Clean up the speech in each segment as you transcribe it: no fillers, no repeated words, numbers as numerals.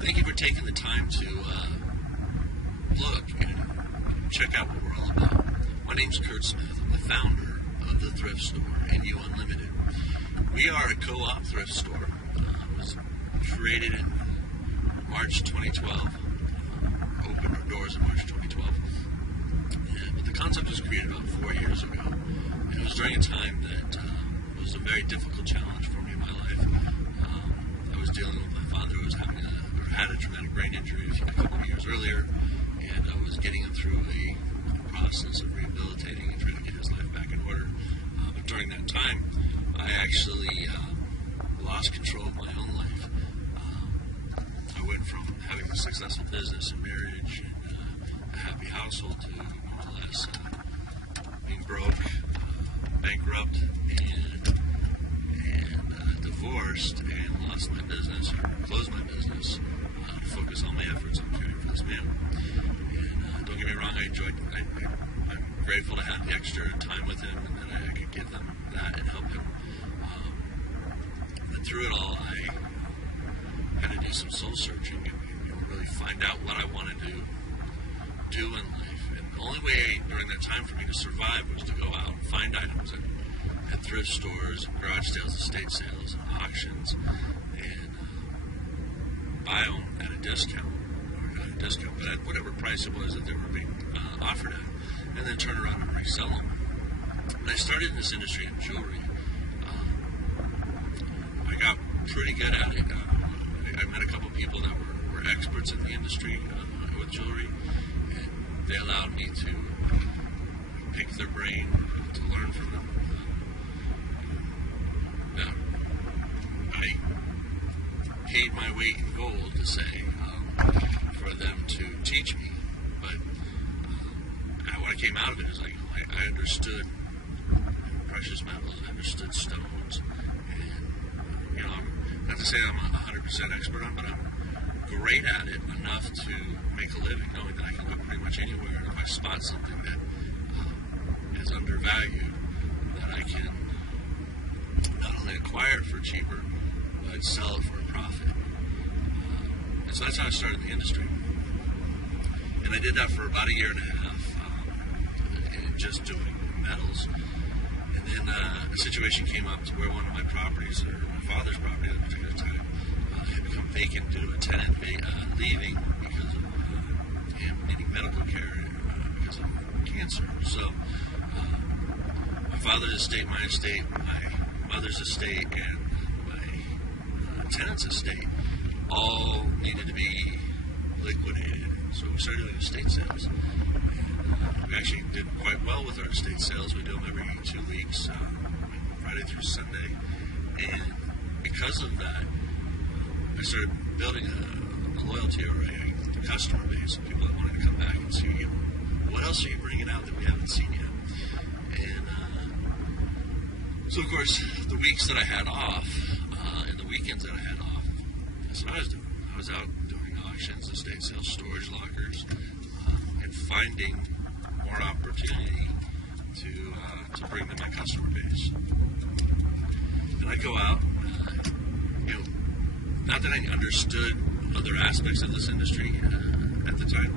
Thank you for taking the time to look and check out what we're all about. My name's Kurt Smith. I'm the founder of the Thrift Store YOU Unlimited. We are a co-op thrift store. It was created in March 2012. Opened our doors in March 2012. But the concept was created about 4 years ago. And it was during a time that was a very difficult challenge for me in my life. I was dealing with my father who was had a traumatic brain injury a couple of years earlier, and I was getting him through a process of rehabilitating and trying to get his life back in order. But during that time, I actually lost control of my own life. I went from having a successful business and marriage and a happy household to more or less being broke, bankrupt, and divorced, and lost my business, or closed my business, to focus all my efforts on caring for this man. And don't get me wrong, I'm grateful to have the extra time with him, and that I could give him that and help him. But through it all, I had to do some soul searching and really find out what I wanted to do in life. And the only way during that time for me to survive was to go out and find items at thrift stores, garage sales, estate sales, and auctions, and buy them at a discount, or not a discount, but at whatever price it was that they were being offered at, and then turn around and resell them. When I started in this industry in jewelry, I got pretty good at it. I met a couple people that were experts in the industry with jewelry, and they allowed me to pick their brain, to learn from them. I paid my weight in gold, to say, for them to teach me. But what I came out of it is I understood precious metals, I understood stones, and not to say I'm 100% expert on, but I'm great at it enough to make a living, knowing that I can go pretty much anywhere, and if I spot something that is undervalued, that I can not only acquire it for cheaper, but sell it for a profit. And so that's how I started in the industry. And I did that for about a year and a half, just doing metals. And then a situation came up to where one of my properties, or my father's property at a particular time, had become vacant due to a tenant leaving because of him needing medical care because of cancer. So my father's estate, my estate, my mother's estate, and my tenant's estate all needed to be liquidated. So we started doing estate sales. We actually did quite well with our estate sales. We do them every 2 weeks, Friday through Sunday. And because of that, I started building a loyalty or a customer base of people that wanted to come back and see, what else are you bringing out that we haven't seen yet? And so, of course, the weeks that I had off and the weekends that I had off, that's what I was doing. I was out doing auctions, estate sales, storage lockers, and finding more opportunity to bring to my customer base. And I go out, not that I understood other aspects of this industry at the time,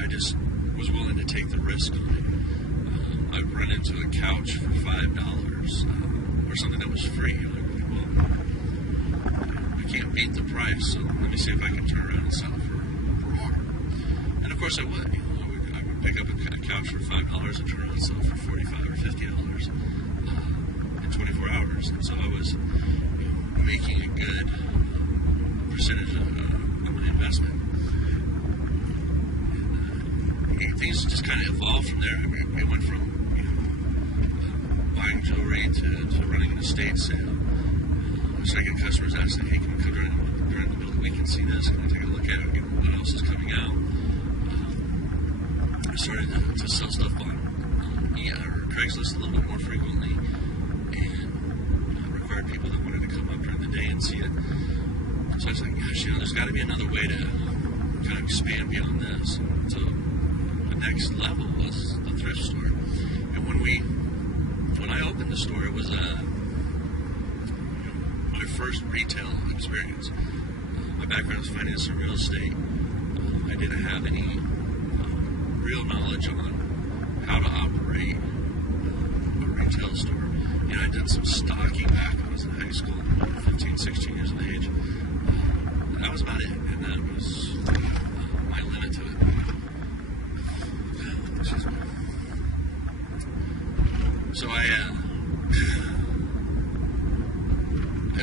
I just was willing to take the risk on it. I'd run into a couch for $5 or something that was free. I can't beat the price, so let me see if I can turn around and sell it for more. And of course I would. I would pick up a couch for $5 and turn around and sell it for $45 or $50 in 24 hours. And so I was making a good percentage of an investment. And things just kind of evolved from there. I mean, it went from buying jewelry to running an estate sale. I started getting customers that say, hey, can we come during the middle of the week and see this? Can I take a look at it? What else is coming out? I started to sell stuff on Craigslist a little bit more frequently, and required people that wanted to come up during the day and see it. So I was like, gosh, there's got to be another way to kind of expand beyond this. So the next level was the thrift store. And when I opened the store, it was my first retail experience. my background is finance and real estate. I didn't have any real knowledge on how to operate a retail store. You know, I did some stocking back when I was in high school, 15, 16 years of age. That was about it, and that was my limit to it. Excuse me. So I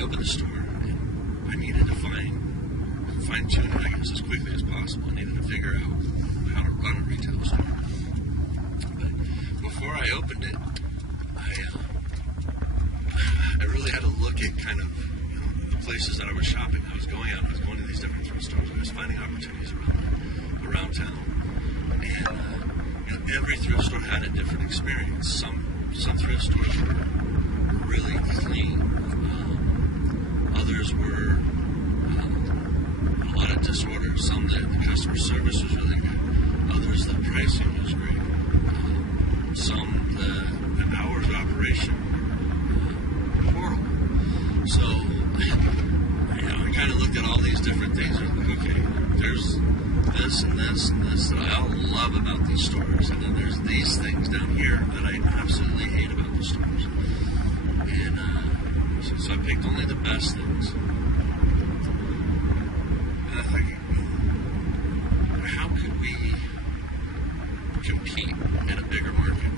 opened the store, and I needed to fine-tune it, I guess, as quickly as possible. I needed to figure out how to run a retail store. But before I opened it, I really had to look at kind of, you know, the places that I was shopping. I was going out, I was going to these different thrift stores. I was finding opportunities around town. And you know, every thrift store had a different experience. Some thrift stores were really clean. Others were a lot of disorder. Some that the customer service was really good. Others the pricing was great. Some the hours of operation were horrible. So you know, I kind of looked at all these different things and like, okay, there's this and this and this that I all love about these stores, and then there's these things down here that I absolutely hate about the stores. And so I picked only the best things. And I thought, how could we compete in a bigger market?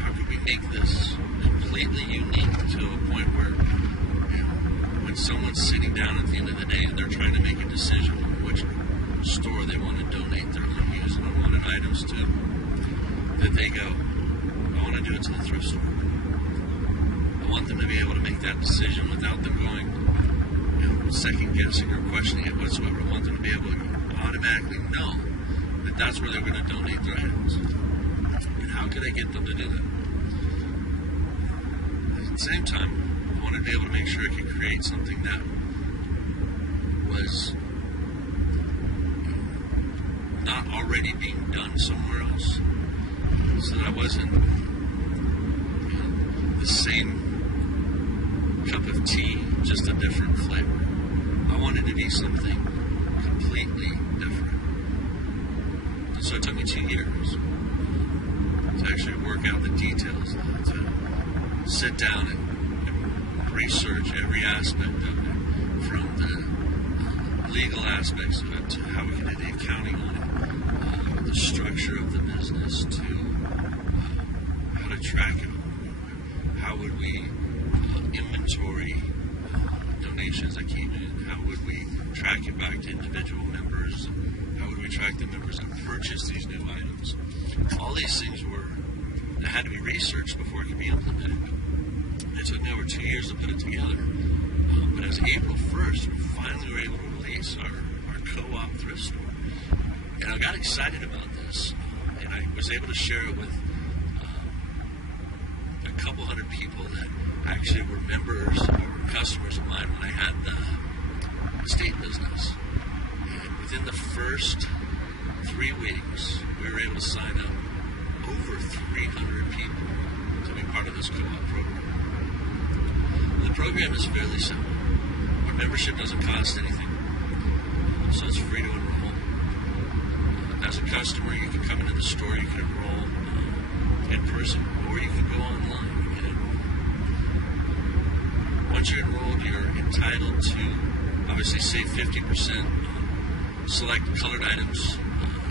How could we make this completely unique to a point where, you know, when someone's sitting down at the end of the day and they're trying to make a decision on which store they want to donate their unused and unwanted items to, that they go, I want to do it to the thrift store. I want them to be able to make that decision without them going, you know, second guessing or questioning it whatsoever. I want them to be able to automatically know that that's where they're going to donate their items. And how could I get them to do that? At the same time, I wanted to be able to make sure I could create something that was not already being done somewhere else, so that I wasn't, you know, the same cup of tea, just a different flavor. I wanted to be something completely different. And so it took me 2 years to actually work out the details, to sit down and research every aspect of it, from the legal aspects of it to how we can do the accounting on it, the structure of the business, to how to track it, how would we inventory donations that came in, how would we track it back to individual members, how would we track the members that purchased these new items. All these things that had to be researched before it could be implemented. It took me over 2 years to put it together. But as April 1st, we finally were able to release our co-op thrift store. And I got excited about this, and I was able to share it with a couple hundred people that actually were members or customers of mine when I had the estate business. And within the first 3 weeks, we were able to sign up over 300 people to be part of this co-op program. The program is fairly simple. Our membership doesn't cost anything, so it's free to enroll. As a customer, you can come into the store, you can enroll in person, or you can go online and enroll. Once you're enrolled, you're entitled to obviously save 50% on select colored items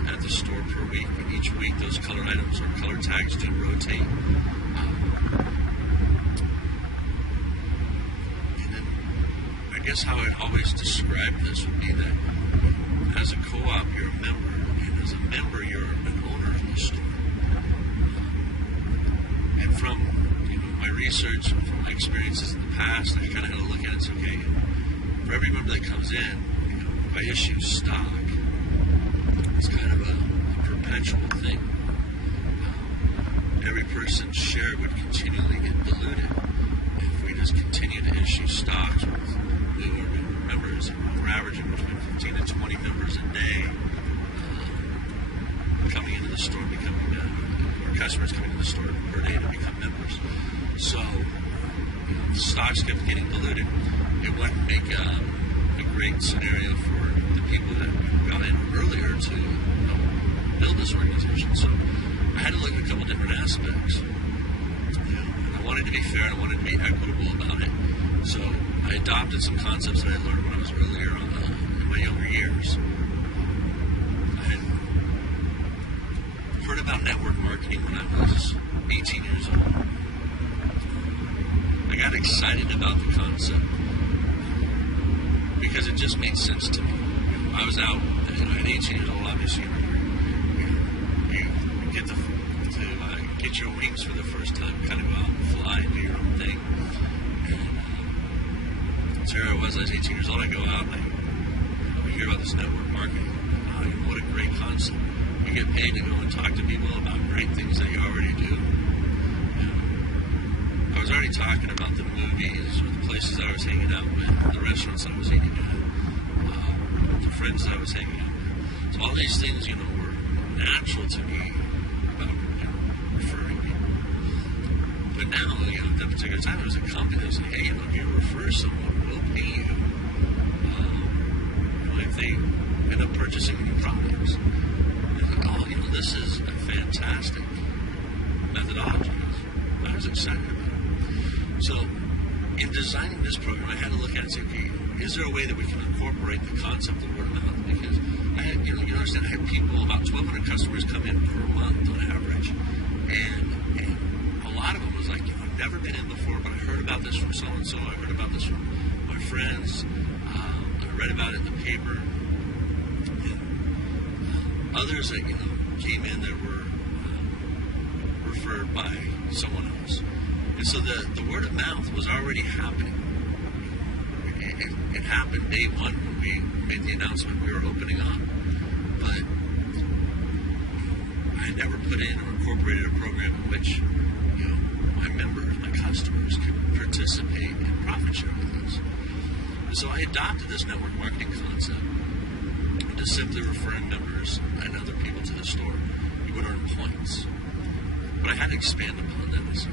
at the store per week. And each week, those colored items or color tags do rotate. And then, I guess how I'd always describe this would be that as a co-op, you're a member, and as a member, you're an owner of the store. And from my research, from my experiences in the past, I kind of had to look at it and say, okay, for every member that comes in, if I issue stock, it's kind of a perpetual thing. Every person's share would continually get diluted if we just continue to issue stocks with newer members. We're averaging between 15 and 20 members a day coming into the store, or customers coming to the store per day to become members. So, the stocks kept getting diluted. It wouldn't make great scenario for the people that got in earlier to build this organization. So I had to look at a couple different aspects. I wanted to be fair, I wanted to be equitable about it. So I adopted some concepts that I learned when I was earlier in my younger years. I had heard about network marketing when I was 18 years old. I got excited about the concept because it just made sense to me. I was out at 18 years old, obviously. You get to get your wings for the first time, kind of go out and fly and do your own thing. And so here I was 18 years old. I go out and I hear about this network marketing. What a great concept. You get paid to go and talk to people about great things that you already do. I was already talking about the movies, or the places I was hanging out with, the restaurants I was eating at, the friends that I was hanging out with. So all these things, were natural to me about referring people. But now, at that particular time, it was a company that was like, hey, if you refer someone, we'll pay you. If they end up purchasing new products. This is a fantastic methodology. I was excited about it. So, in designing this program, I had to look at it and say, okay, is there a way that we can incorporate the concept of word of mouth? Because I had, you understand, I had people, about 1,200 customers come in per month on average. And a lot of them was like, I've never been in before, but I heard about this from so-and-so. I heard about this from my friends. I read about it in the paper. And others that, came in that were referred by someone else. And so the word of mouth was already happening. It happened day one when we made the announcement we were opening up. But I never put in or incorporated a program in which, my members, my customers could participate and profit share with us. And so I adopted this network marketing concept to simply referring members and other people to the store. You would earn points. But I had to expand upon that. So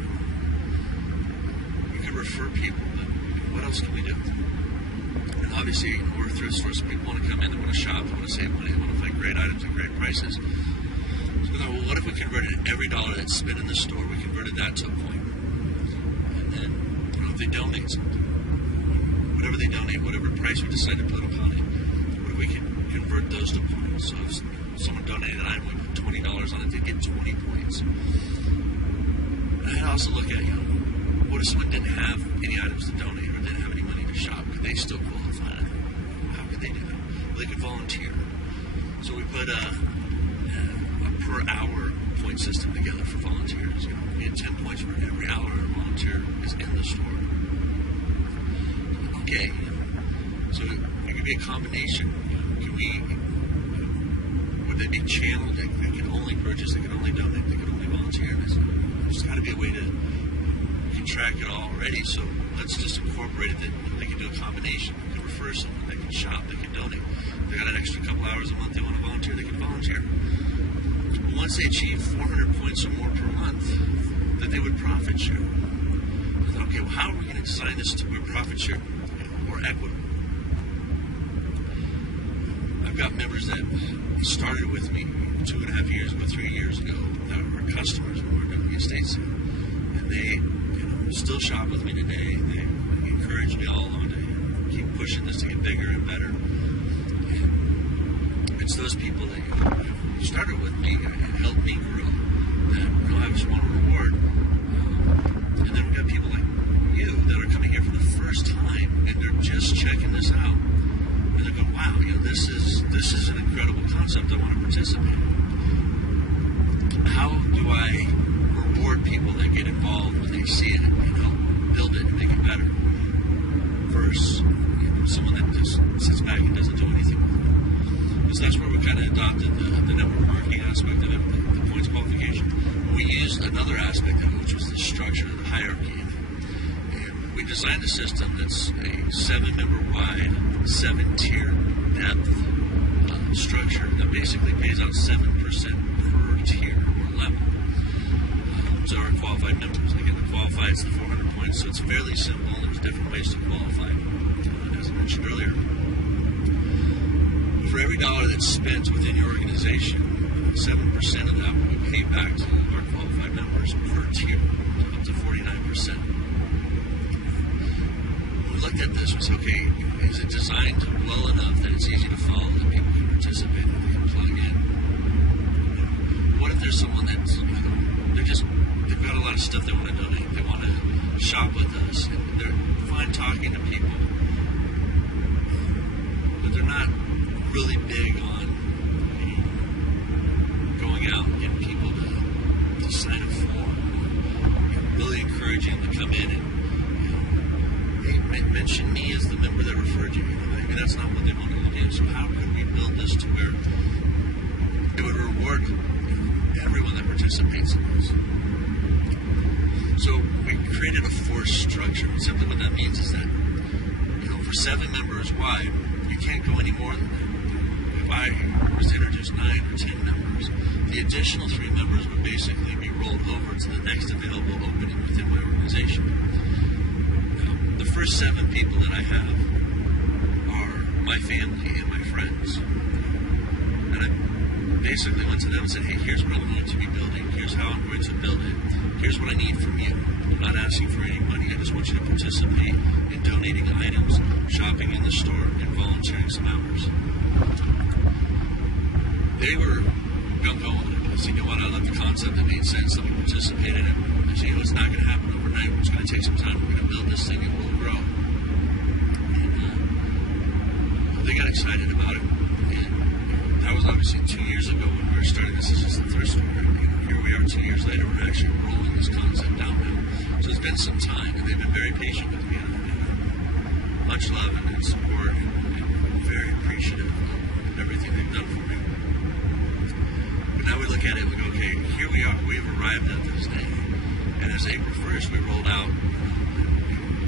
we could refer people, but what else can we do? And obviously, we're a thrift store, so people want to come in, they want to shop, they want to save money, they want to find great items at great prices. So we thought, well, what if we converted every dollar that's spent in the store, we converted that to a point? And then, if they donate something, whatever they donate, whatever price we decide to put upon it, what if we can convert those to points? So if someone donated an item, we put $20 on it, they get 20 points. And I'd also look at, what if someone didn't have any items to donate or didn't have any money to shop? Could they still qualify? How could they do that? Well, they could volunteer. So we put a per hour point system together for volunteers. We had 10 points for every hour a volunteer is in the store. Okay. So it could be a combination. Would they be channeled? They could only purchase, they could only donate, they could only volunteer. There's got to be a way to track it all already, so let's just incorporate it that they can do a combination. They can refer someone, they can shop, they can donate. If they got an extra couple hours a month they want to volunteer, they can volunteer. Once they achieve 400 points or more per month, then they would profit share. I thought, okay, well, how are we going to design this to where profit share more equitable? I've got members that started with me 2.5 years ago, 3 years ago, that were customers when we were doing the estate sale. And they still shop with me today. They encourage me all along to keep pushing this to get bigger and better. And it's those people that started with me and helped me grow that I just want to reward. And then we've got people like you that are coming here for the first time and they're just checking this out. And they go, wow, this is an incredible concept. I want to participate in. How do I reward people that get involved when they see it and help build it and make it better? Versus someone that just sits back and doesn't do anything with it. Because that's where we kind of adopted the network marketing aspect of it, the points qualification. We used another aspect of it, which was the structure, the hierarchy. And we designed a system that's a 7-member wide, 7-tier depth structure that basically pays out 7% per tier or level. So our qualified members, again, the qualified is the 400 points, so it's fairly simple. There's different ways to qualify, as I mentioned earlier. for every dollar that's spent within your organization, 7% of that will be paid back to our qualified members per tier, up to 49%. When we looked at this, we said, okay, is it designed well enough that it's easy to follow, that people can participate, that they can plug in? What if there's someone that's, they've got a lot of stuff they want to donate, they want to shop with us, and they're fine talking to people, but they're not really big on going out and getting people to sign a form, really encouraging them to come in and mention me as the member that referred you. Maybe that's not what they wanted to do. So how could we build this to where it would reward everyone that participates in this? So we created a force structure. Simply what that means is that, for 7 members wide, you can't go any more than that. If I was to introduce 9 or 10 members, the additional 3 members would basically be rolled over to the next available opening within my organization. Now, the first 7 people that I have are my family and my friends. And I basically went to them and said, hey, here's what I'm going to be building. Here's how I'm going to build it. Here's what I need from you. I'm not asking for any money. I just want you to participate in donating items, shopping in the store, and volunteering some hours. They were gung-ho on it. I said, you know what, I love the concept. It made sense. Let me participate in it. I said, it's not going to happen overnight. It's going to take some time. We're going to build this thing. It will grow. And they got excited about it. And that was obviously 2 years ago when we were starting this as a thrift store. Here we are 2 years later. We're actually rolling this concept out now. So it's been some time, and they've been very patient with me. Much love and support, and very appreciative of everything they've done for me. But now we look at it and we go, okay, here we are. We've arrived at this day. And as April 1st, we rolled out.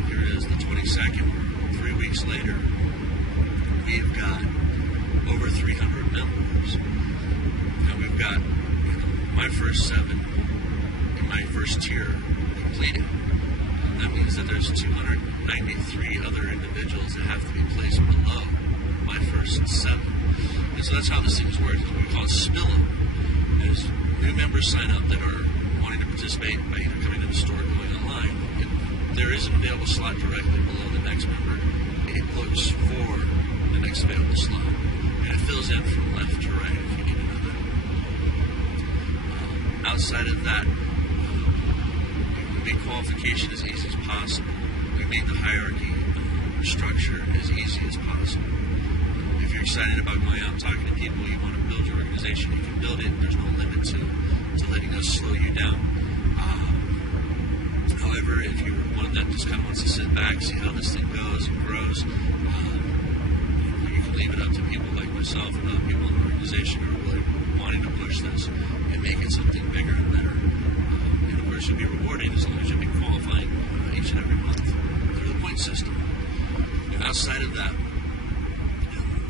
Here it is, the 22nd. 3 weeks later, we've got over 300 members. And we've got my first 7 in my first tier completed. That means that there's 293 other individuals that have to be placed below my first 7. And so that's how this thing's worked. We call it spilling. As new members sign up that are wanting to participate by either coming to the store or going online, if there is an available slot directly below the next member, it looks for the next available slot. And it fills in from left to right if you need to know that. Outside of that, we made qualification as easy as possible. We made the hierarchy structure as easy as possible. If you're excited about going out and talking to people, you want to build your organization, you can build it. There's no limit to letting us slow you down. However, if you're one that just kind of wants to sit back, see how this thing goes and grows, you can leave it up to people like myself and other people in the organization who are really wanting to push this and make it something bigger and better. And of course, you'll be rewarded as long as you'll be qualifying each and every month through the point system. And outside of that,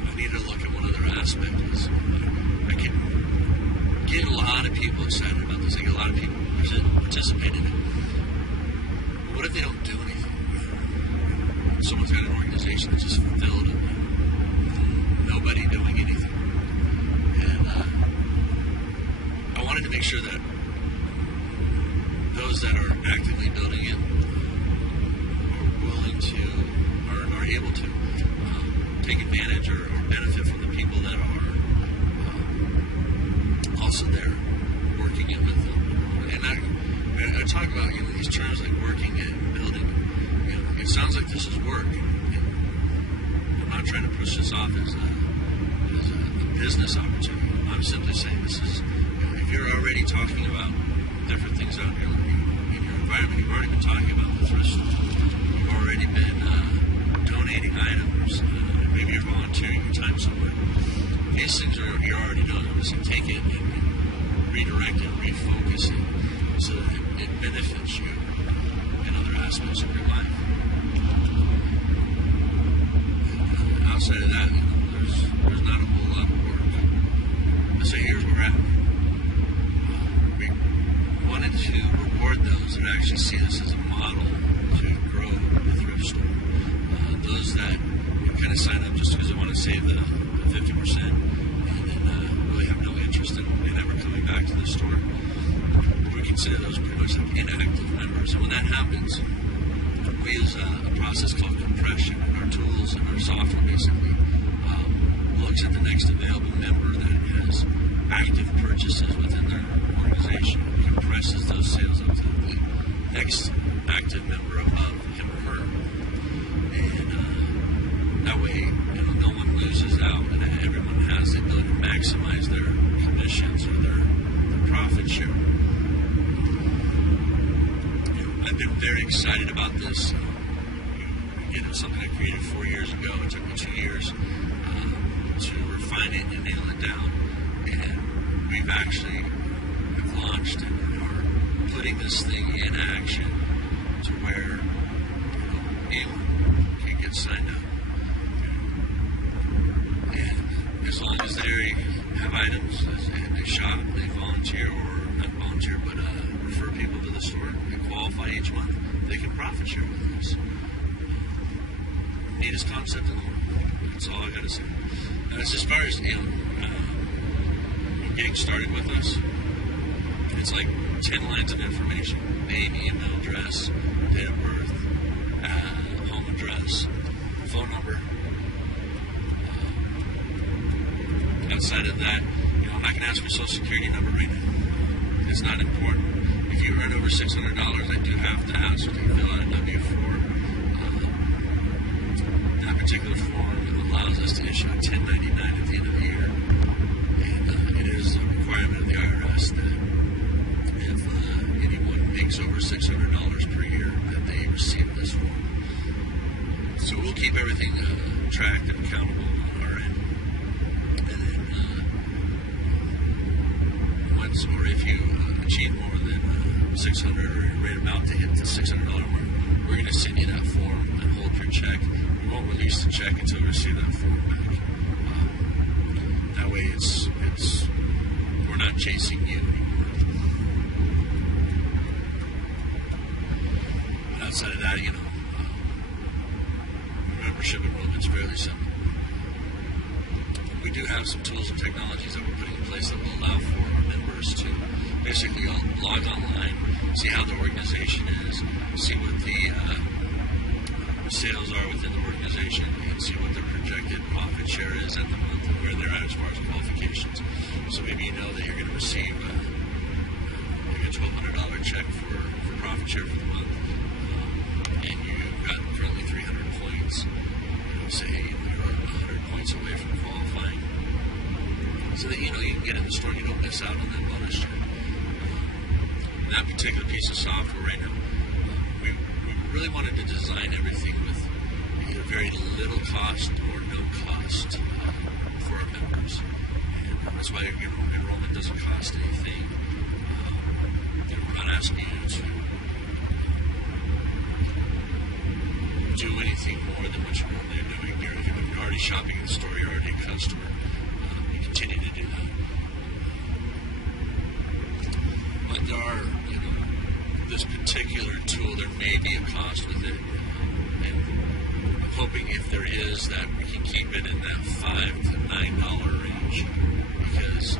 I need to look at one other aspect. Is I can get a lot of people excited about this. I get a lot of people participate in it. But what if they don't do anything? Someone's got an organization that's just filled with nobody doing anything. And I wanted to make sure that those that are actively building it are willing to, or are able to take advantage or benefit from the people that are also there working it with them. And I talk about these terms like working it and building it. It sounds like this is work. And I'm not trying to push this off as a business opportunity. I'm simply saying this is, if you're already talking about different things out here in your environment, you've already been talking about the thrift store. You've already been donating items. Maybe you're volunteering your time somewhere. These things you're already doing. So take it and redirect it, refocus it so that it benefits you in other aspects of your life. Outside of that, there's not a whole lot of work. I say here's where we're at. We wanted to reward those that actually see this as a model to grow the thrift store. Those that kind of sign up just because they want to save the 50%, and then really have no interest in ever coming back to the store. We consider those pretty much like inactive members. And when that happens, we use a process called compression, and our tools and our software basically looks at the next available member that has active purchases within their organization, and compresses those sales up to the next active member above him or her. And that way, no one loses out, and everyone has the ability to maximize their commissions or their profit share. I've been very excited about this. Again, it was something I created 4 years ago. It took me 2 years to refine it and nail it down. And we've actually launched and are putting this thing in action to where anyone can get signed up. And as long as they have items and they shop, they volunteer or not volunteer, but refer people to the store, they qualify each month, they can profit share with us. Neatest concept in the world. That's all I got to say. And as far as getting started with us, it's like 10 lines of information: name, email address, date of birth, home address, phone number. Outside of that, I'm not going to ask for social security number right now. It's not important. If you earn over $600, I do have to ask you to fill out a W-4. That particular form allows us to issue a 1099 at the end of the year. And it is a requirement of the IRS that if anyone makes over $600 per year, that they receive this form. So we'll keep everything tracked and accountable on our end. And then once, or if you achieve more than 600 or you're right about to hit the $600 mark, we're going to send you that form and hold your check. We won't release the check until we receive that form back. That way we're not chasing you anymore. But outside of that, membership enrollment's fairly simple. We do have some tools and technologies that we're putting in place that will allow for our members to basically log online, see how the organization is, see what the sales are within the organization, and see what their projected profit share is at the month and where they're at as far as qualifications. So maybe you know that you're going to receive maybe a $1,200 check for profit share for the month, and you've got currently 300 points. Say you're 100 points away from qualifying, so that you can get in the store and you don't miss out on that bonus check. That particular piece of software right now, we really wanted to design everything with either very little cost or no cost for our members. And that's why enrollment doesn't cost anything. We're not asking you to do anything more than what you're normally doing. If you're already shopping in the store, you're already a customer. You continue to do that. But there are, this particular tool, there may be a cost with it. And I'm hoping if there is, that we can keep it in that $5 to $9 range. Because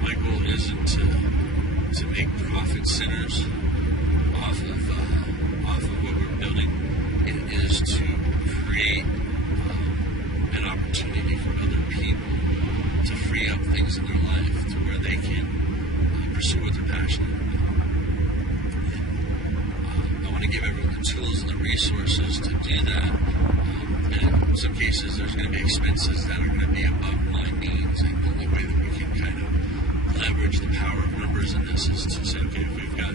my goal isn't to make profit centers off of what we're building. It is to create an opportunity for other people to free up things in their life to where they can pursue what they're passionate about. And I want to give everyone the tools and the resources to do that. And in some cases, there's going to be expenses that are going to be above my means, and the only way that we can kind of leverage the power of numbers in this is to say, okay, if we've got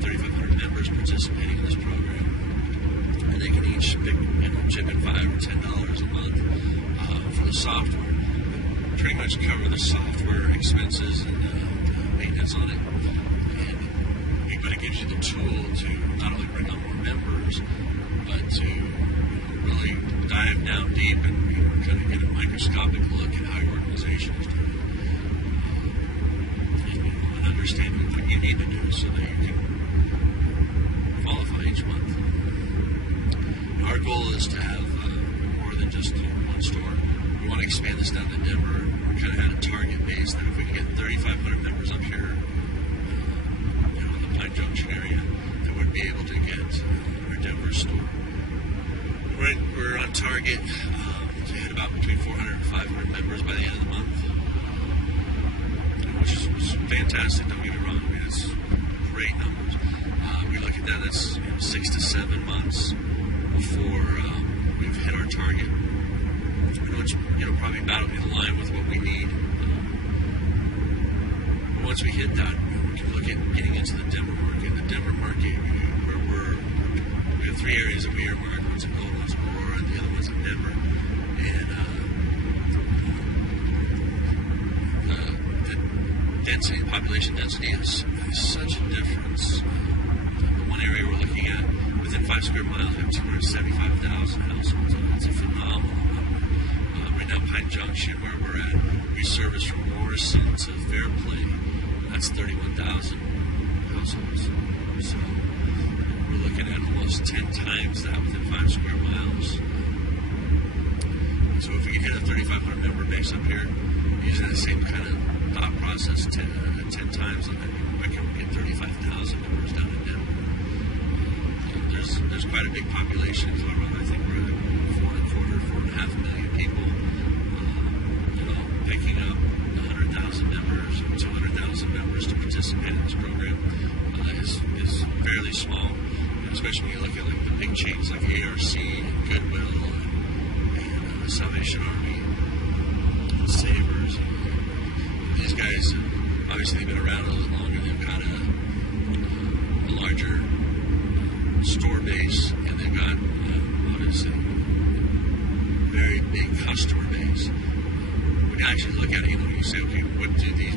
3,500 members participating in this program, and they can each chip in $5 or $10 a month for the software, pretty much cover the software expenses and maintenance on it. And but it gives you the tool to not only bring on more members, but to really dive down deep and kind of get a microscopic look at how your organization is doing, and understanding what you need to do so that you can qualify each month. Our goal is to have more than just one store. We want to expand this down to Denver. We kind of had a target base that if we could get 3,500 members up here, in the Pine Junction area, that we'd be able to get our Denver store. We're on target to hit about between 400 and 500 members by the end of the month, which is fantastic. Don't get me wrong. I mean, it's great numbers. We look at that. That's 6 to 7 months before we've hit our target, which probably about in line with what we need. Once we hit that, we can look at getting into the Denver market. The Denver market, we have 3 areas that we earmark. One's in Gold, one's in Aurora, and the other one's in Denver. And the density, population density is such a difference. The one area we're looking at, within 5 square miles, we have 275,000 households. It's a phenomenal number. Right now, Pine Junction, where we're at, we service from Morrison to Fairplay. That's 31,000 households. So we're looking at almost 10 times that within 5 square miles. So if we can hit a 3,500 member base up here, using the same kind of thought process 10 times, I can get 35,000 members down in Denver. There's quite a big population in Colorado. I think we're at 4.25 million people. Picking up 100,000 members or 200,000 members to participate in this program is fairly small, especially when you look at like the big chains like ARC and Goodwill and Salvation Army and Savers. These guys, obviously, they've been around a little longer. They've got a larger store base, and they've got obviously very big customer base. When you actually look at it, when you say, okay, what do these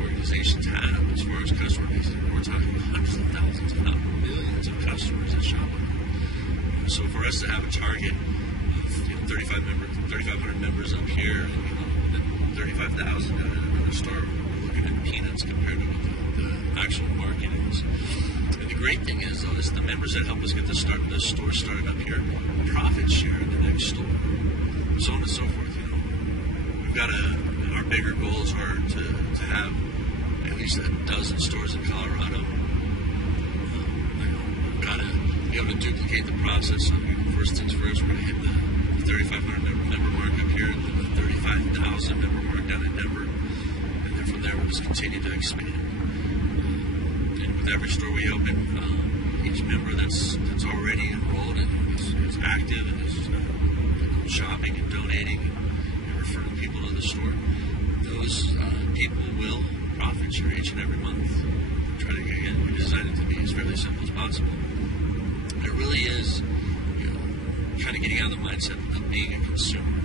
organizations have as far as customer base? We're talking hundreds of thousands, if not millions of customers that shop with them. So for us to have a target of 3,500 members up here, and 35,000 at another store, we're looking at peanuts compared to what the actual market is. And the great thing is, though, is the members that help us get this store started up here profit share in the next store, so on and so forth. We've got our bigger goals are to have at least a dozen stores in Colorado. We've got to be able to duplicate the process. So first things first, we're going to hit the 3,500 member mark up here, and then the 35,000 member mark down in Denver. And then from there, we'll just continue to expand. And with every store we open, each member that's already enrolled and is active and is shopping and donating and referring people to the store, those people will profit share each and every month. Try to, again, we designed it to be as fairly simple as possible. It really is, kind of getting out of the mindset of being a consumer.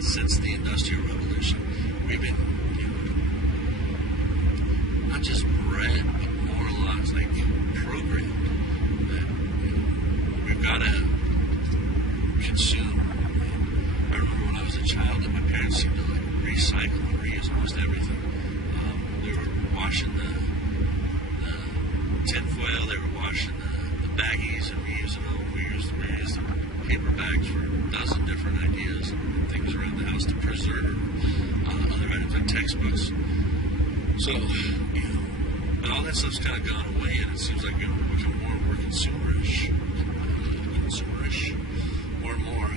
Since the Industrial Revolution, we've been, not just bred, but more or less like programmed that we've got to consume. I remember when I was a child that my parents seemed to like recycle and reuse almost everything. They were washing the tinfoil, they were washing the baggies and reusing them. We used the paper bags for a dozen different ideas and things around the house to preserve other items like textbooks. So, but all that stuff's kind of gone away, and it seems like we're becoming more and more consumerish, more and more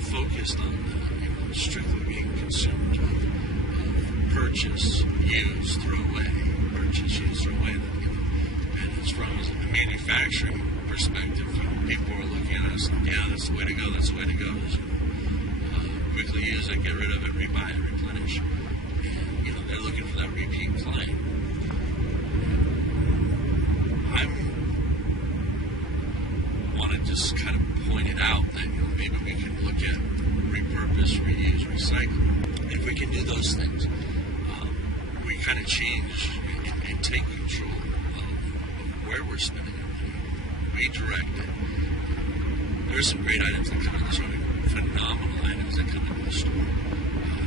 focused on strictly being consumers of purchase, use, throw away, purchase, use, throw away. And it's from a manufacturing perspective. People are looking at us, yeah, that's the way to go, that's the way to go. Quickly use it, get rid of it, rebuy it, replenish. And, they're looking for that repeat client. I want to just kind of point it out that maybe we can look at repurpose, reuse, recycle. If we can do those things, we kind of change and take control of where we're spending our money. We direct it. There are some great items that come into the store, phenomenal items that come into the store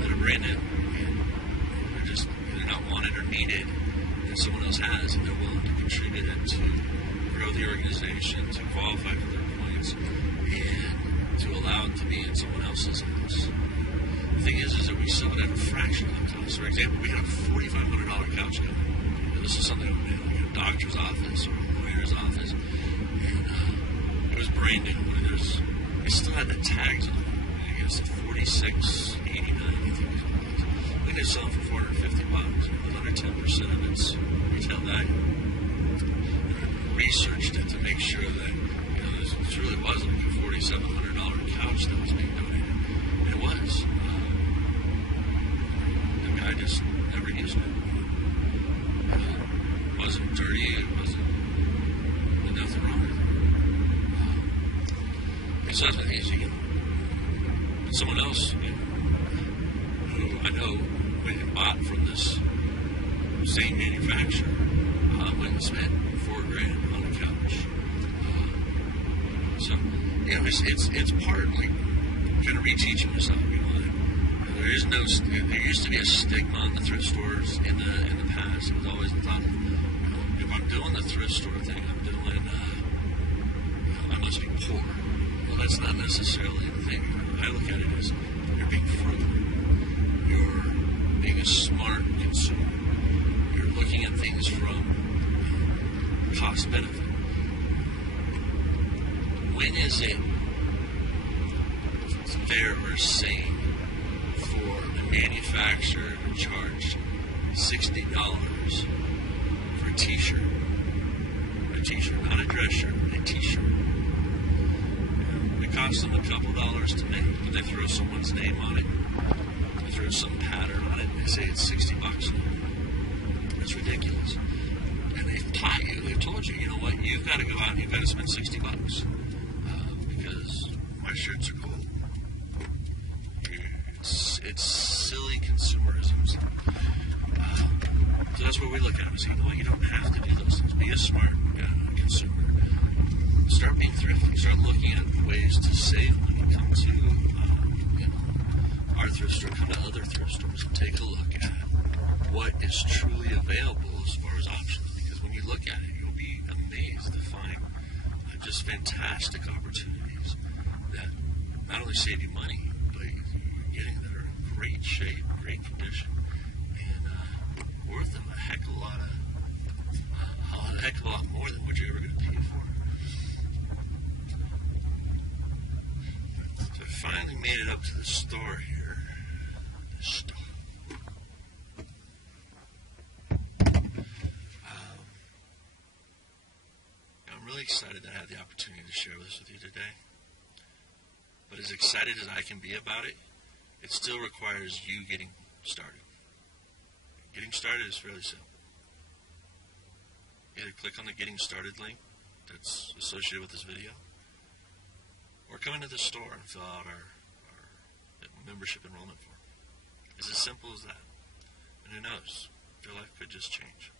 that are brand new, and they're just either not wanted or needed, and someone else has, and they're willing to contribute it to grow the organization, to qualify for their points, couches and to allow it to be in someone else's house. The thing is that we sell it at a fraction of the cost. For example, we had a $4,500 couch coming. This is something like a doctor's office or a lawyer's office, and it was brand new. It still had the tags on it. I guess it's $46.89. I think it was. We could sell it for $450. Another 10% of its retail value. And I researched it to make sure that this really was like a $4,700 couch that was being donated. And it was. The guy just never used it. It wasn't dirty. It wasn't nothing wrong with it. So that's the thing is, someone else who I know went and bought from this same manufacturer went and spent $4,000 on a couch. So it's part of like kind of reteaching yourself. There used to be a stigma on the thrift stores in the past. It was always the thought of, if I'm doing the thrift store thing, I'm doing, I must be poor. Well, that's not necessarily the thing. I look at it as you're being frugal. You're being a smart consumer. You're looking at things from cost benefit. When is it fair or sane for a manufacturer to charge $60 for a t-shirt? A t-shirt, not a dress shirt, a t-shirt. It costs them a couple dollars to make, but they throw someone's name on it. They throw some pattern on it, and they say it's $60. It's ridiculous. And they've taught you, they've told you, you know what, you've got to go out and you've got to spend $60 because my shirts are cool. It's silly consumerism. So that's where we look at it. We say, you know what, you don't have to do those things. Be a smart consumer. Start being thrifty. Start looking at ways to save money. Come to our thrift store. Come to other thrift stores and take a look at what is truly available as far as options. Because when you look at it, you'll be amazed to find just fantastic opportunities that not only save you money, but you're getting that are in great shape, great condition, and worth a heck of a lot more than what you're ever going to pay for. So I finally made it up to the store here. I'm really excited to have the opportunity to share this with you today. But as excited as I can be about it, it still requires you getting started. Getting started is fairly simple. Either click on the Getting Started link that's associated with this video, or come into the store and fill out our membership enrollment form. It's as simple as that. And who knows, your life could just change.